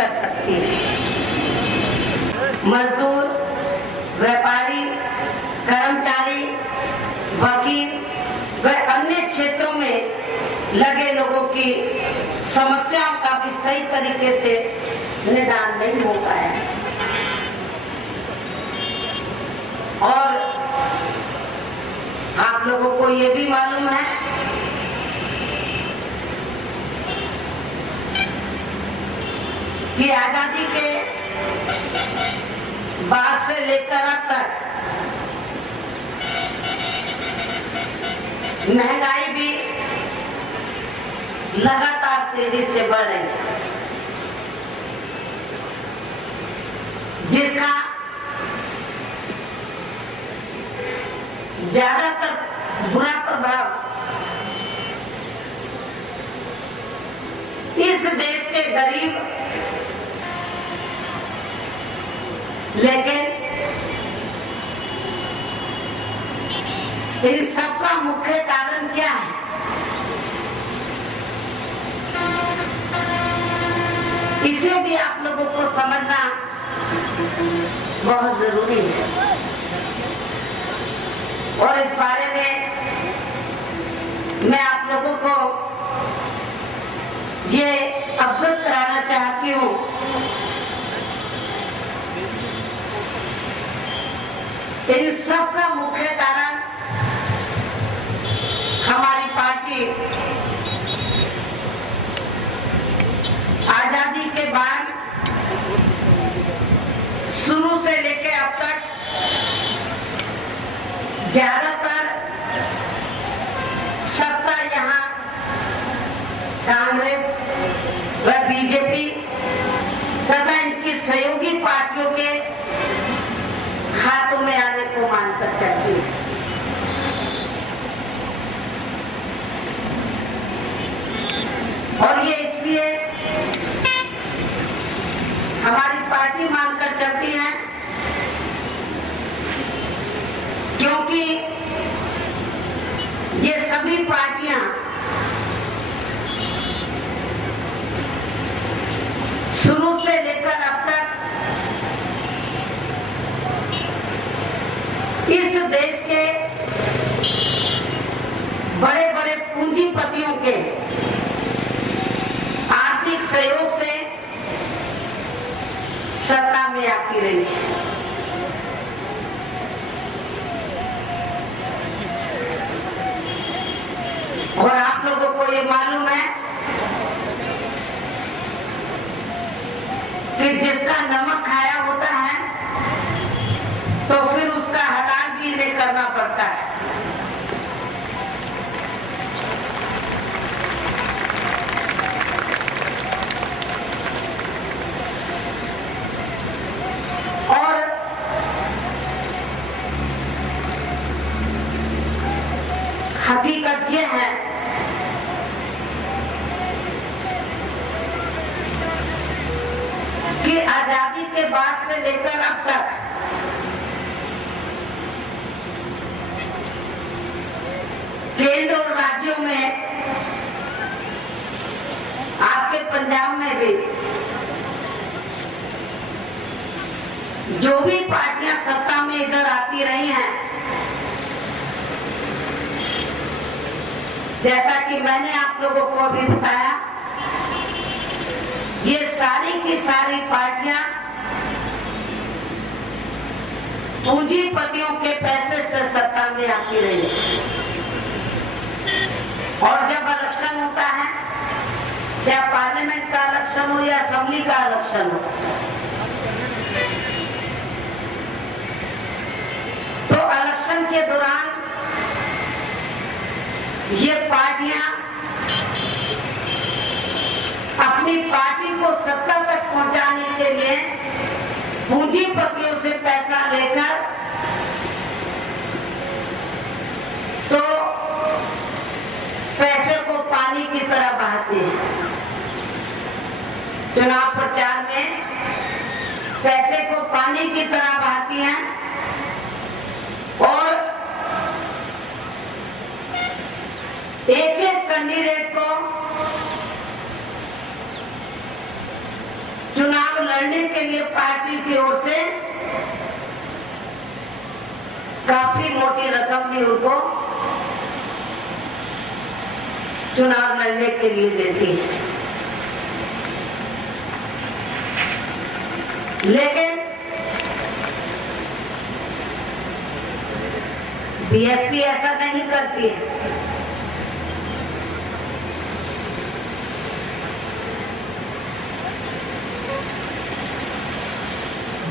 कर सकती है। मजदूर, व्यापारी, कर्मचारी, वकील व अन्य क्षेत्रों में लगे लोगों की समस्याओं का भी सही तरीके से निदान नहीं हो पाया। और आप लोगों को ये भी मालूम है कि आजादी के बाद से लेकर अब तक महंगाई भी लगातार तेजी से बढ़ रही है, जिसका ज्यादातर बुरा प्रभाव इस देश के गरीब, लेकिन इन सबका मुख्य कारण क्या है? इसे भी आप लोगों को समझना बहुत जरूरी है। और इस बारे में मैं आप लोगों को ये अवगत कराना चाहती हूँ इन सब का मुख्य कारण हमारी पार्टी आजादी के बाद शुरू से लेकर अब तक ज्यादातर सत्ता यहाँ कांग्रेस व बीजेपी तथा इनकी सहयोगी पार्टियों के हाथों में आने को मानकर चलती है। और ये इसलिए हमारी पार्टी मानकर चलती है क्योंकि ये सभी पार्टियां शुरू से लेकर अब तक इस देश के बड़े बड़े पूंजीपतियों के आर्थिक सहयोग से सत्ता में आती रही है। और आप लोगों को ये मालूम है कि जिसका नमक खाया होता है तो फिर उसका हलाल भी इन्हें करना पड़ता है। और हकीकत ये है कि आजादी के बाद से लेकर अब तक केंद्र और राज्यों में, आपके पंजाब में भी जो भी पार्टियां सत्ता में इधर आती रही हैं, जैसा कि मैंने आप लोगों को अभी बताया, ये सारी की सारी पार्टियां पूंजीपतियों के पैसे से सत्ता में आती रही है। और जब इलेक्शन होता है, चाहे पार्लियामेंट का इलेक्शन हो या असेंबली का इलेक्शन हो, तो इलेक्शन के दौरान ये पार्टियां अपनी पार्टी को सत्ता तक पहुंचाने के लिए पूंजीपतियों से पैसा लेकर तो पैसे को पानी की तरह बहाते हैं। चुनाव प्रचार में पैसे को पानी की तरह बहाती हैं और एक एक कैंडिडेट को चुनाव लड़ने के लिए पार्टी की ओर से काफी मोटी रकम भी उनको चुनाव लड़ने के लिए देती है। लेकिन बीएसपी ऐसा नहीं करती है।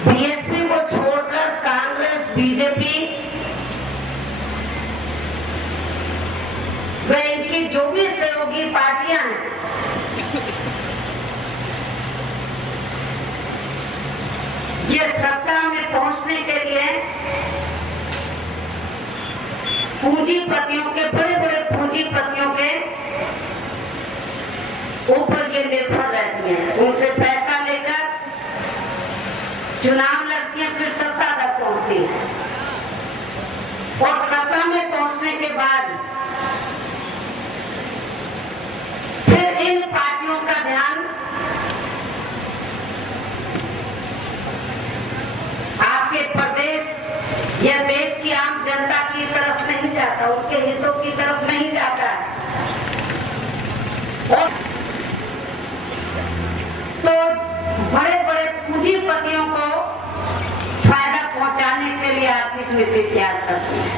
बीएसपी को छोड़कर कांग्रेस, बीजेपी व इनकी जो भी सहयोगी पार्टियां हैं, ये सत्ता में पहुंचने के लिए पूंजीपतियों के, बड़े बड़े पूंजीपतियों के ऊपर ये निर्भर रहती हैं। उनसे पैसा लेकर चुनाव लड़ती हैं, फिर सत्ता तक पहुंचती है और सत्ता में पहुंचने के बाद फिर इन पार्टियों का ध्यान आपके प्रदेश या देश की आम जनता की तरफ नहीं जाता, उनके हितों की तरफ नहीं जाता है। और तो बड़े बड़े पूंजीपतियों को फायदा पहुंचाने के लिए आर्थिक नीति तैयार करती है,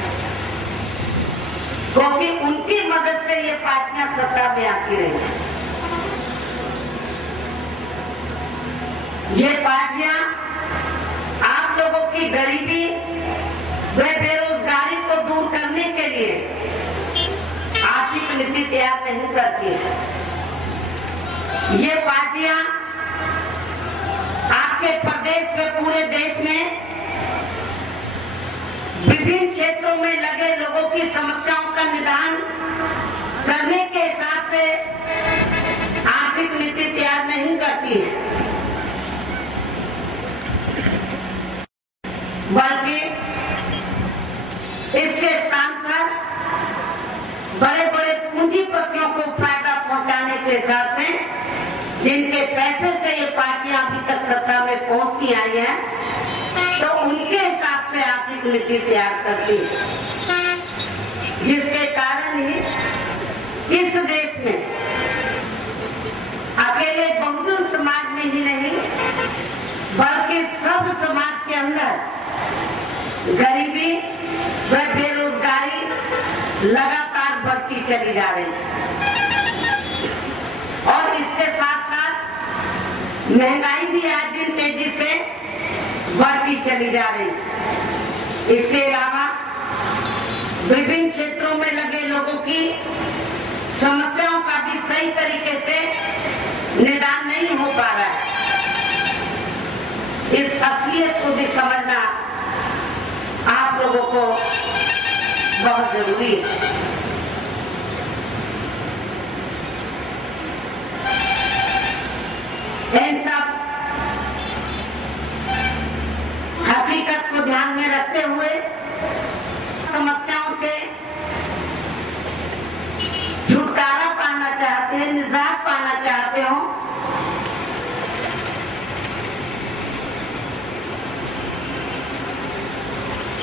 क्योंकि उनकी मदद से ये पार्टियां सत्ता में आती रही हैं। ये पार्टियां आप लोगों की गरीबी व बेरोजगारी को दूर करने के लिए आर्थिक नीति तैयार नहीं करती है। ये पार्टियां आपके प्रदेश में, पूरे देश में विभिन्न क्षेत्रों में लगे लोगों की समस्याओं का निदान करने के हिसाब से आर्थिक नीति तैयार नहीं करती है, बल्कि इसके स्थान पर बड़े बड़े पूंजीपतियों को फायदा पहुंचाने के हिसाब से, जिनके पैसे से ये पार्टियां अभी तक सत्ता में पहुंचती आई हैं, तो उनके हिसाब से आर्थिक नीति तैयार करती है, जिसके कारण ही इस देश में अकेले बहुजन समाज में ही नहीं, बल्कि सब समाज के अंदर गरीबी व बेरोजगारी लगातार बढ़ती चली जा रही है और इसके साथ साथ महंगाई भी आज दिन तेजी से बढ़ती चली जा रही है। इसके अलावा विभिन्न क्षेत्रों में लगे लोगों की समस्याओं का भी सही तरीके से निदान नहीं हो पा रहा है। इस असलियत को भी समझना आप लोगों को बहुत जरूरी है। इन सब हकीकत को ध्यान में रखते हुए समस्याओं से छुटकारा पाना चाहते हैं, निजात पाना चाहते हो,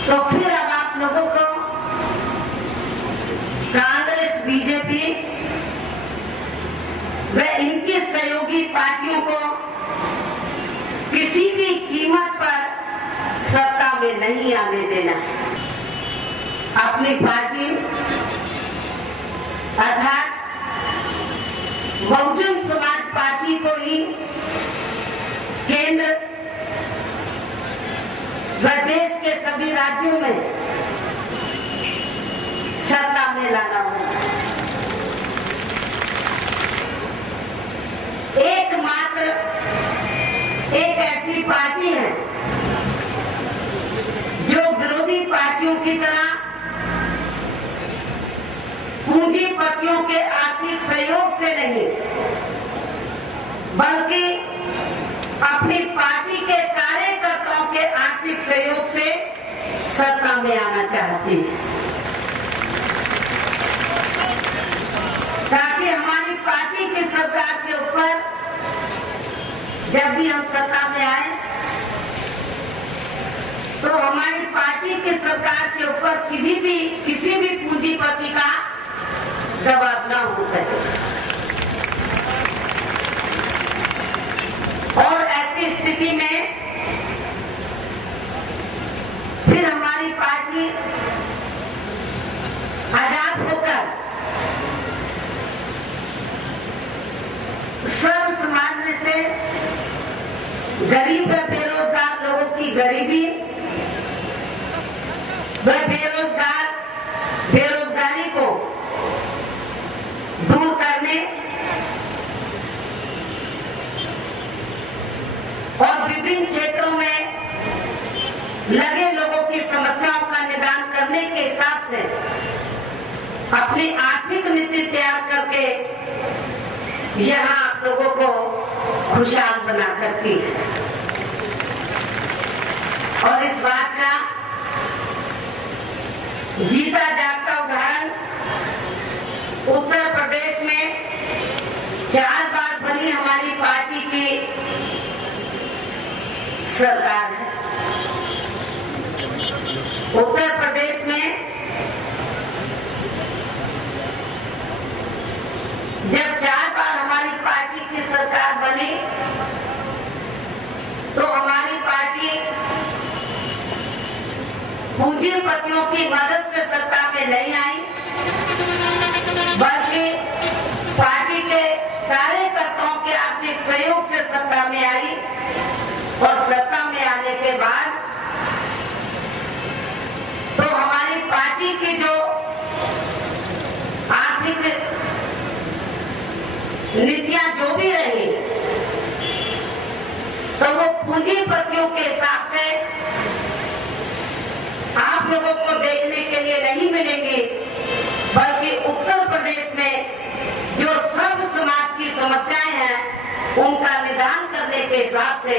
तो फिर अब आप लोगों को कांग्रेस, बीजेपी व इनकी सहयोगी पार्टियों को किसी भी कीमत पर सत्ता में नहीं आने देना है। अपनी पार्टी अर्थात बहुजन समाज पार्टी को ही केंद्र व देश के सभी राज्यों में सत्ता में लाना होगा। एकमात्र एक ऐसी पार्टी है जो विरोधी पार्टियों की तरह पूंजीपतियों के आर्थिक सहयोग से नहीं, बल्कि अपनी पार्टी के कार्यकर्ताओं के आर्थिक सहयोग से सत्ता में आना चाहती है, ताकि हमारी पार्टी की सरकार के ऊपर जब भी हम सत्ता में आए तो हमारी पार्टी की सरकार के ऊपर किसी भी पूंजीपति का दबाव न हो सके। और ऐसी स्थिति में फिर हमारी पार्टी आजाद होकर सर्व समाज में से गरीब व बेरोजगार लोगों की गरीबी व बेरोजगारी को दूर करने और विभिन्न क्षेत्रों में लगे लोगों की समस्याओं का निदान करने के हिसाब से अपनी आर्थिक नीति तैयार करके यहाँ आप लोगों को खुशहाल बना सकती है। और इस बात का जीता जागता उदाहरण उत्तर प्रदेश में 4 बार बनी हमारी पार्टी की सरकार है। उत्तर प्रदेश में जब 4 बार हमारी पार्टी की सरकार बनी तो हमारी पार्टी पूंजीपतियों की मदद से सत्ता में नहीं आई, बल्कि पार्टी के कार्यकर्ताओं के आर्थिक सहयोग से सत्ता में आई। और सत्ता में आने के बाद तो हमारी पार्टी की जो आर्थिक नीतियां जो भी रही तो वो पूंजीपतियों के हिसाब से आप लोगों को देखने के लिए नहीं मिलेंगे, बल्कि उत्तर प्रदेश में जो सर्व समाज की समस्याएं हैं उनका निदान करने के हिसाब से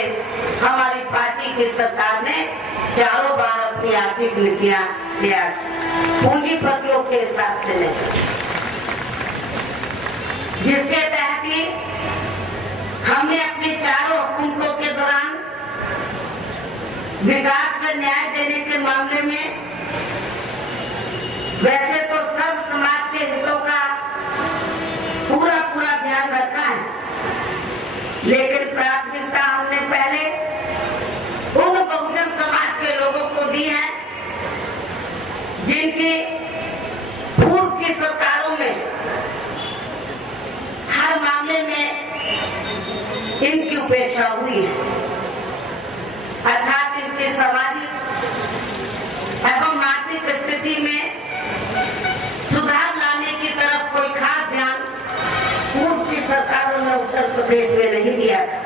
हमारी पार्टी की सरकार ने 4 बार अपनी आर्थिक नीतियां तैयार पूंजीपतियों के हिसाब से नहीं, जिसके तहत ही हमने अपने 4 हुकूमतों के दौरान विकास व न्याय देने के मामले में वैसे तो सब समाज के हितों का पूरा ध्यान रखा है, लेकिन प्राथमिकता हमने पहले उन बहुजन समाज के लोगों को दी है जिनकी पूर्व की सरकारों में हर मामले में इनकी उपेक्षा हुई है, अर्थात इनकी सामाजिक एवं आर्थिक स्थिति में सुधार लाने की तरफ कोई खास ध्यान पूर्व की सरकारों ने उत्तर प्रदेश में नहीं दिया था।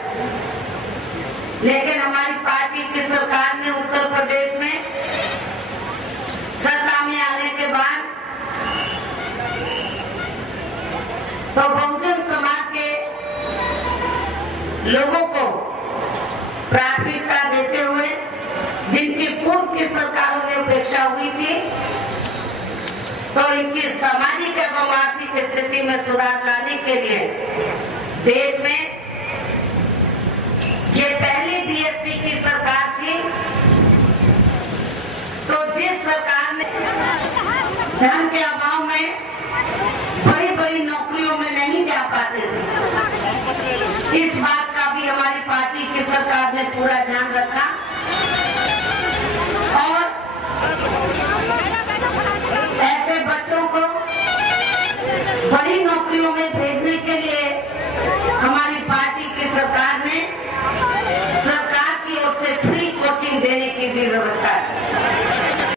लेकिन हमारी पार्टी की सरकार ने उत्तर प्रदेश में सत्ता में आने के बाद तो बहुजन समाज के लोगों को प्राथमिकता देते हुए जिनकी पूर्व की सरकारों में उपेक्षा हुई थी तो इनकी सामाजिक एवं आर्थिक स्थिति में सुधार लाने के लिए देश में ये पहली बीएसपी की सरकार थी। तो जिस सरकार ने धन के अभाव में बड़ी नौकरियों में नहीं जा पाते थे, इस बात का भी हमारी पार्टी की सरकार ने पूरा ध्यान रखा और ऐसे बच्चों को बड़ी नौकरियों में भेजने के लिए हमारी पार्टी की सरकार ने सरकार की ओर से फ्री कोचिंग देने की भी व्यवस्था